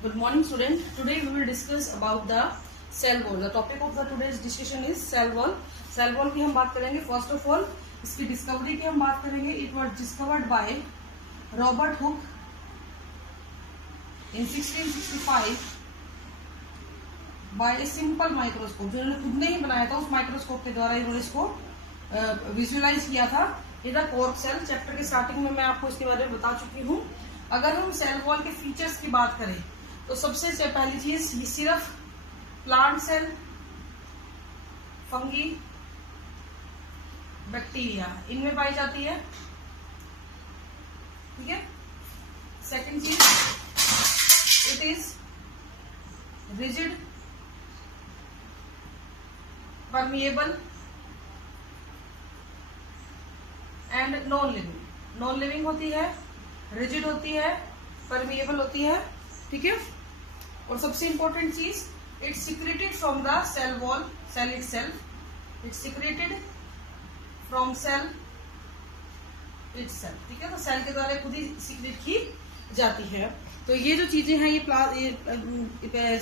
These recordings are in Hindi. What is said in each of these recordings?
Good morning, student. Today we will discuss about the cell wall. The topic of the today's discussion is cell wall. Cell wall की हम बात करेंगे. First of all, इसकी डिस्कवरी की हम बात करेंगे. It was discovered by Robert Hooke in 1665 by a simple microscope. जो इन्होंने खुद ने ही बनाया था, उस माइक्रोस्कोप के द्वारा इन्होंने इसको विजुअलाइज किया था. ये था कॉर्क सेल. चैप्टर के स्टार्टिंग में मैं आपको इसके बारे में बता चुकी हूँ. अगर हम सेल वॉल के फीचर्स की बात करें तो सबसे पहली चीज ये सिर्फ प्लांट सेल, फंगी, बैक्टीरिया इनमें पाई जाती है. ठीक है. सेकंड चीज, it is rigid, permeable and non living. Non living होती है, रिजिड होती है, परमिएबल होती है. ठीक है. और सबसे इंपॉर्टेंट चीज, it's secreted from the cell wall, cell itself. It's secreted from cell itself. ठीक है. तो सेल के द्वारा खुद ही सीक्रेट की जाती है. तो ये जो चीजें हैं ये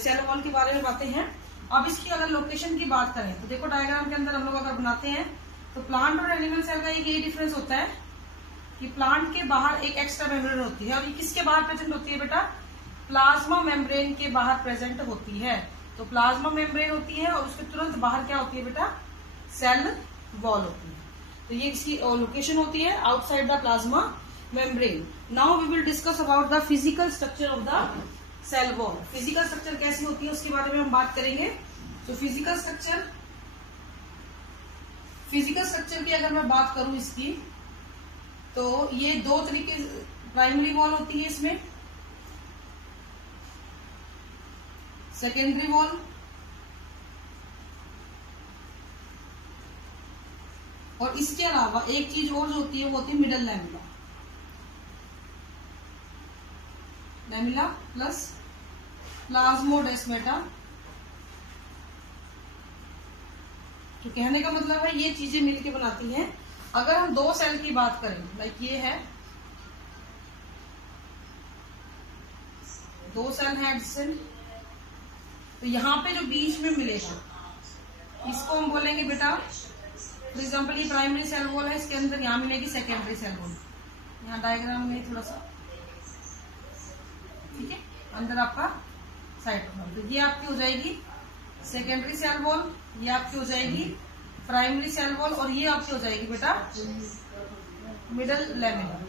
सेल वॉल के बारे में बातें हैं. अब इसकी अगर लोकेशन की बात करें तो देखो डायग्राम के अंदर हम लोग अगर बनाते हैं तो प्लांट और एनिमल सेल का एक ये डिफरेंस होता है कि प्लांट के बाहर एक एक्स्ट्रा मेम्ब्रेन होती है. और ये किसके बाहर प्रेजेंट होती है बेटा? प्लाज्मा मेम्ब्रेन के बाहर प्रेजेंट होती है. तो प्लाज्मा मेम्ब्रेन होती है और उसके तुरंत बाहर क्या होती है बेटा? सेल वॉल होती है. तो ये इसकी लोकेशन होती है outside the plasma membrane. Now we will discuss about the physical structure of the cell wall. Physical structure कैसी होती है उसके बारे में हम बात करेंगे. तो फिजिकल स्ट्रक्चर की अगर मैं बात करूं इसकी, तो ये दो तरीके, प्राइमरी वॉल होती है इसमें, सेकेंडरी वॉल, और इसके अलावा एक चीज और जो होती है वो होती है middle lamella. Lamella plus plasmodesmata. तो कहने का मतलब है ये चीजें मिलके बनाती हैं. अगर हम दो सेल की बात करें, लाइक ये है, दो सेल है एडजेसेंट, तो यहाँ पे जो बीच में मिलेगा इसको हम बोलेंगे बेटा, फॉर एग्जाम्पल ये प्राइमरी सेल वॉल है, इसके अंदर यहाँ मिलेगी सेकेंडरी सेल वॉल. यहाँ डायग्राम में थोड़ा सा, ठीक है, अंदर आपका साइड वॉल. तो ये आपकी हो जाएगी सेकेंडरी सेल वॉल, ये आपकी हो जाएगी प्राइमरी सेल वॉल, और ये आपकी हो जाएगी बेटा मिडल लैमिला.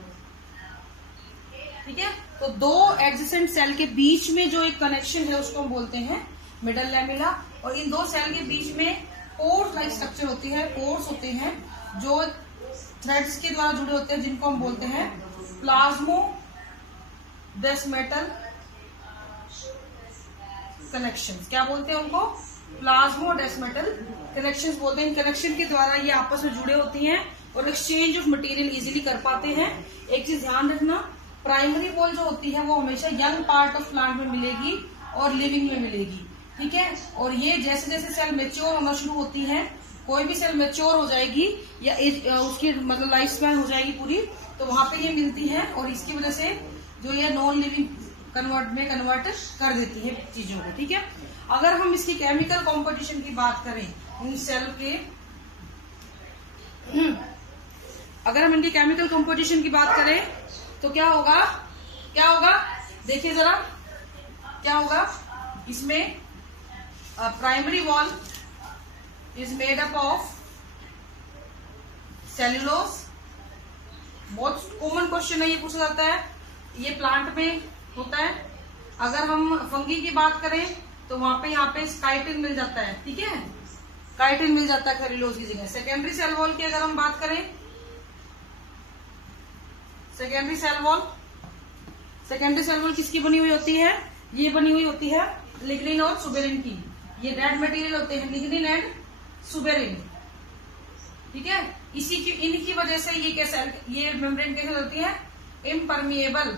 ठीक है. तो दो एडजेसेंट सेल के बीच में जो एक कनेक्शन है उसको हम बोलते हैं मिडल लैमिला. और इन दो सेल के बीच में पोर्स लाइक स्ट्रक्चर होती है, पोर्स होते हैं जो थ्रेड्स के द्वारा जुड़े होते हैं, जिनको हम बोलते हैं प्लाज्मोडेस्माटल कनेक्शंस. क्या बोलते हैं उनको? प्लाज्मोडेस्माटल कनेक्शंस बोलते हैं. इन कनेक्शन के द्वारा ये आपस में जुड़े होती हैं और एक्सचेंज ऑफ मटेरियल इजीली कर पाते हैं. एक चीज ध्यान रखना, प्राइमरी वॉल जो होती है वो हमेशा यंग पार्ट ऑफ प्लांट में मिलेगी और लिविंग में मिलेगी. ठीक है. और ये जैसे जैसे सेल मेच्योर होना शुरू होती है, कोई भी सेल मेच्योर हो जाएगी या उसकी मतलब लाइफ स्पैन हो जाएगी पूरी, तो वहां पे ये मिलती है और इसकी वजह से जो ये नॉन लिविंग कन्वर्ट कर देती है चीजों को. ठीक है. अगर हम इसकी केमिकल कॉम्पोजिशन की बात करें इन सेल के, अगर हम इनकी केमिकल कॉम्पोजिशन की बात करें तो क्या होगा देखिए जरा, क्या होगा इसमें? Primary wall is made up of cellulose. बहुत कॉमन क्वेश्चन है, ये पूछा जाता है. ये प्लांट में होता है. अगर हम फंगी की बात करें तो वहां पे यहाँ पे काइटिन मिल जाता है. ठीक है. काइटिन मिल जाता है सेल्यूलोज की जगह. सेकेंडरी सेल वॉल की अगर हम बात करें, सेकेंडरी सेल वॉल किसकी बनी हुई होती है? ये बनी हुई होती है लिग्निन और सुबेरिन की. ये रेड मटेरियल होते हैं लिग्निन एंड सुबेरिन. ठीक है. इनकी वजह से ये मेम्ब्रेन कैसे होती है? इम्परमिएबल.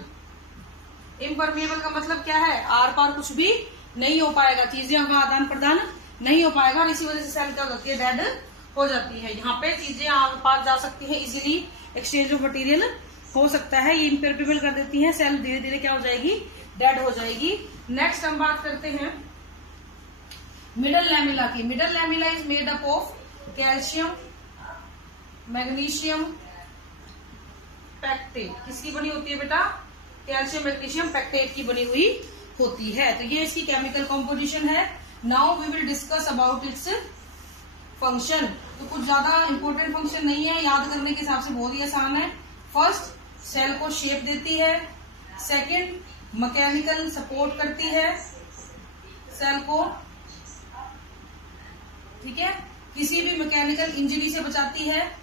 इम्परमिएबल का मतलब क्या है? आर पार कुछ भी नहीं हो पाएगा, चीजें का आदान प्रदान नहीं हो पाएगा, और इसी वजह से सेल क्या हो जाती है? डेड हो जाती है. यहाँ पे चीजें आर पार जा सकती है, इजिली एक्सचेंज ऑफ मटेरियल हो सकता है. ये इम्पेरेबल कर देती है, सेल धीरे धीरे क्या हो जाएगी? डेड हो जाएगी। नेक्स्ट हम बात करते हैं मिडल लैमिला की। Middle lamella is made up of calcium, magnesium, pectate. किसकी बनी होती है बेटा? कैल्शियम मैग्नीशियम पैक्टेट की बनी हुई होती है। तो ये इसकी केमिकल कॉम्पोजिशन है। Now we will discuss about its function. तो कुछ ज्यादा इंपॉर्टेंट फंक्शन नहीं है, याद करने के हिसाब से बहुत ही आसान है। फर्स्ट, सेल को शेप देती है। सेकंड, मैकेनिकल सपोर्ट करती है सेल को, ठीक है, किसी भी मैकेनिकल इंजरी से बचाती है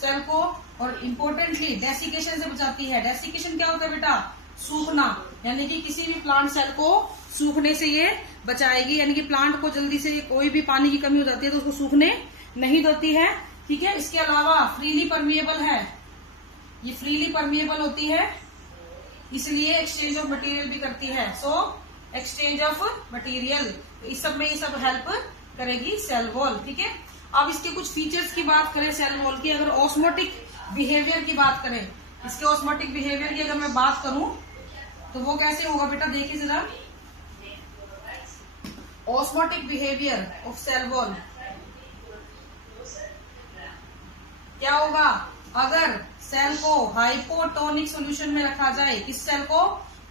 सेल को, और इम्पोर्टेंटली डेसिकेशन से बचाती है। डेसिकेशन क्या होता है बेटा? सूखना, यानी कि किसी भी प्लांट सेल को सूखने से ये बचाएगी, यानी कि प्लांट को जल्दी से कोई भी पानी की कमी हो जाती है तो उसको सूखने नहीं देती है, ठीक है। इसके अलावा फ्रीली परमिएबल है, ये फ्रीली परमिएबल होती है, इसलिए एक्सचेंज ऑफ मटेरियल भी करती है। सो एक्सचेंज ऑफ मटेरियल, इस सब में ये सब हेल्प करेगी सेल वॉल, ठीक है। अब इसके कुछ फीचर्स की बात करें सेल वॉल की, अगर ऑस्मोटिक बिहेवियर की बात करें, इसके ऑस्मोटिक बिहेवियर की अगर मैं बात करूं तो वो कैसे होगा बेटा? देखिए जरा, osmotic behaviour of cell wall क्या होगा? अगर सेल को हाइपोटोनिक सॉल्यूशन में रखा जाए, किस सेल को?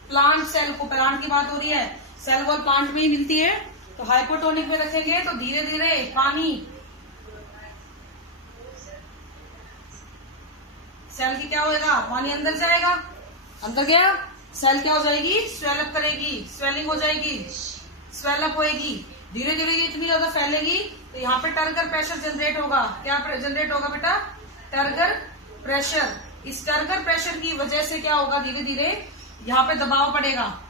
प्लांट सेल को, प्लांट की बात हो रही है, सेल वॉल प्लांट में ही मिलती है, तो हाइपोटोनिक में रखेंगे तो धीरे धीरे पानी सेल की क्या होएगा? पानी अंदर जाएगा, अंदर गया, सेल क्या हो जाएगी? स्वेलअप करेगी, स्वेलिंग हो जाएगी, स्वेलअप होएगी, धीरे धीरे ये इतनी ज्यादा फैलेगी तो यहाँ पे टर्गर प्रेशर जनरेट होगा। क्या जनरेट होगा बेटा? Turgor pressure. इस टर्गर प्रेशर की वजह से क्या होगा? धीरे धीरे यहाँ पे दबाव पड़ेगा।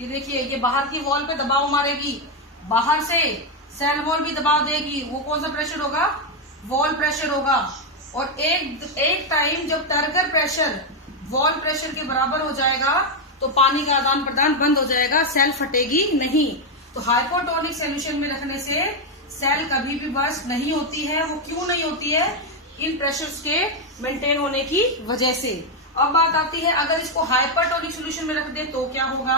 ये देखिए, ये बाहर की वॉल पे दबाव मारेगी, बाहर से सेल वॉल भी दबाव देगी। वो कौन सा प्रेशर होगा? वॉल प्रेशर होगा। और एक टाइम जब टर्गर प्रेशर वॉल प्रेशर के बराबर हो जाएगा तो पानी का आदान प्रदान बंद हो जाएगा, सेल फटेगी नहीं। तो हाइपोटोनिक सॉल्यूशन में रखने से सेल कभी भी बर्स्ट नहीं होती है। वो क्यों नहीं होती है? इन प्रेशर्स के मेंटेन होने की वजह से। अब बात आती है, अगर इसको हाइपरटोनिक सॉल्यूशन में रख दे तो क्या होगा?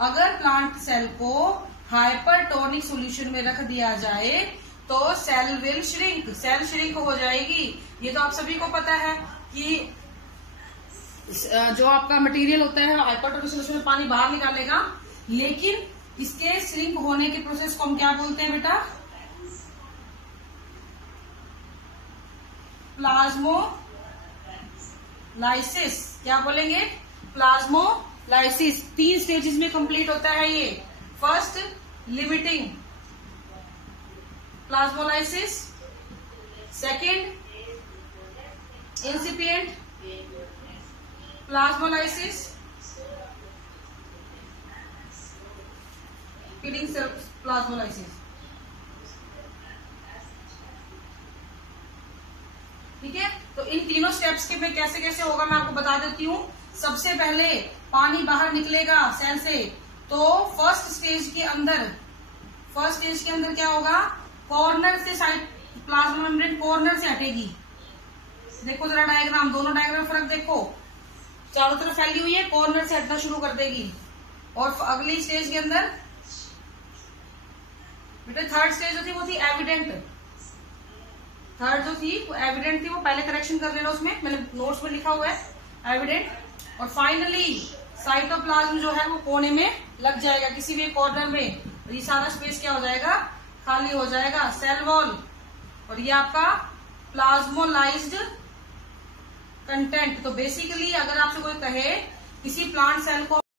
अगर प्लांट सेल को हाइपरटोनिक सॉल्यूशन में रख दिया जाए तो cell will shrink, cell shrink हो जाएगी। ये तो आप सभी को पता है कि जो आपका मटेरियल होता है हाइपरटोनिक सॉल्यूशन में पानी बाहर निकालेगा, लेकिन इसके श्रिंक होने के प्रोसेस को हम क्या बोलते हैं बेटा? प्लाज्मोलाइसिस। क्या बोलेंगे? प्लाज्मोलाइसिस। 3 स्टेजेस में कंप्लीट होता है ये। First, limiting plasmolysis. Second, incipient plasmolysis. Feeding cell plasmolysis, ठीक है। तो इन तीनों स्टेप्स के में कैसे कैसे होगा मैं आपको बता देती हूँ। सबसे पहले पानी बाहर निकलेगा सेल से, तो फर्स्ट स्टेज के अंदर क्या होगा? कॉर्नर से साइड प्लाज्मा मेम्ब्रेन कॉर्नर से हटेगी। देखो जरा डायग्राम, दोनों डायग्राम फर्क देखो, चारों तरफ फैली हुई है, कॉर्नर से हटना शुरू कर देगी। और अगली स्टेज के अंदर बेटा थर्ड स्टेज जो थी वो थी एविडेंट। थर्ड जो थी वो एविडेंट थी, वो पहले करेक्शन कर लेना, उसमें मैंने नोट्स में लिखा हुआ है एविडेंट। और फाइनली साइटोप्लाज्म जो है वो कोने में लग जाएगा, किसी भी कॉर्नर में। ये सारा स्पेस क्या हो जाएगा? खाली हो जाएगा, सेल वॉल। और ये आपका प्लाज्मोलाइज्ड कंटेंट। तो बेसिकली अगर आपसे कोई कहे किसी प्लांट सेल को